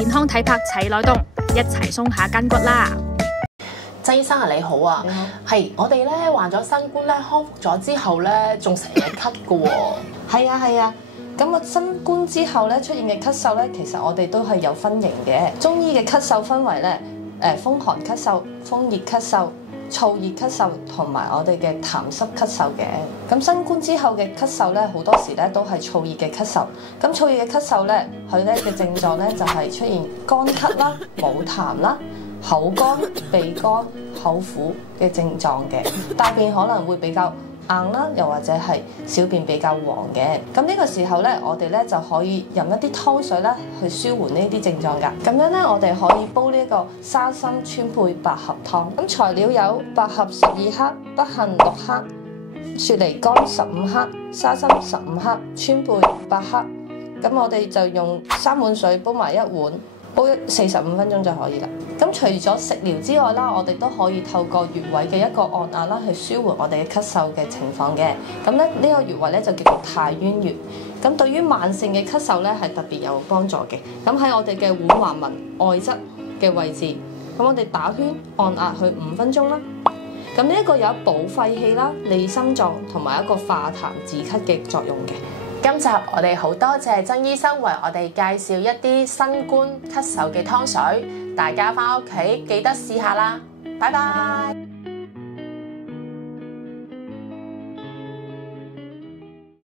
健康體魄齊來動，一齊鬆下筋骨啦！曾醫生啊，你好啊，係我哋咧患咗新冠咧康復咗之後咧，仲成日咳㗎喎。係啊，咁啊新冠之後咧出現嘅咳嗽咧，其實我哋都係有分型嘅。中醫嘅咳嗽分為咧風寒咳嗽、風熱咳嗽、燥熱咳嗽同埋我哋嘅痰濕咳嗽嘅。咁新冠之後嘅咳嗽咧，好多時咧都係燥熱嘅咳嗽。咁燥熱嘅咳嗽咧，佢咧嘅症狀咧就係出現乾咳啦、冇痰啦、口乾、鼻乾、口苦嘅症狀嘅，大便可能會比較硬啦，又或者係小便比較黃嘅。咁呢個時候咧，我哋咧就可以飲一啲湯水咧去舒緩呢啲症狀㗎。咁樣咧，我哋可以煲呢一個沙參川貝百合湯。咁材料有百合12克、北杏6克、雪梨乾15克、沙參15克、川貝8克。咁我哋就用3碗水煲埋1碗。煲45分鐘就可以啦。咁除咗食療之外啦，我哋都可以透過穴位嘅一個按壓啦，去舒緩我哋嘅咳嗽嘅情況嘅。咁咧呢個穴位咧就叫做太淵穴。咁對於慢性嘅咳嗽咧係特別有幫助嘅。咁喺我哋嘅腕橫紋外側嘅位置，咁我哋打圈按壓去5分鐘啦。咁呢一個有補肺氣啦、利心臟同埋一個化痰止咳嘅作用嘅。今集我哋好多謝曾醫生為我哋介紹一啲新冠咳嗽嘅湯水，大家返屋企記得試下啦，拜拜。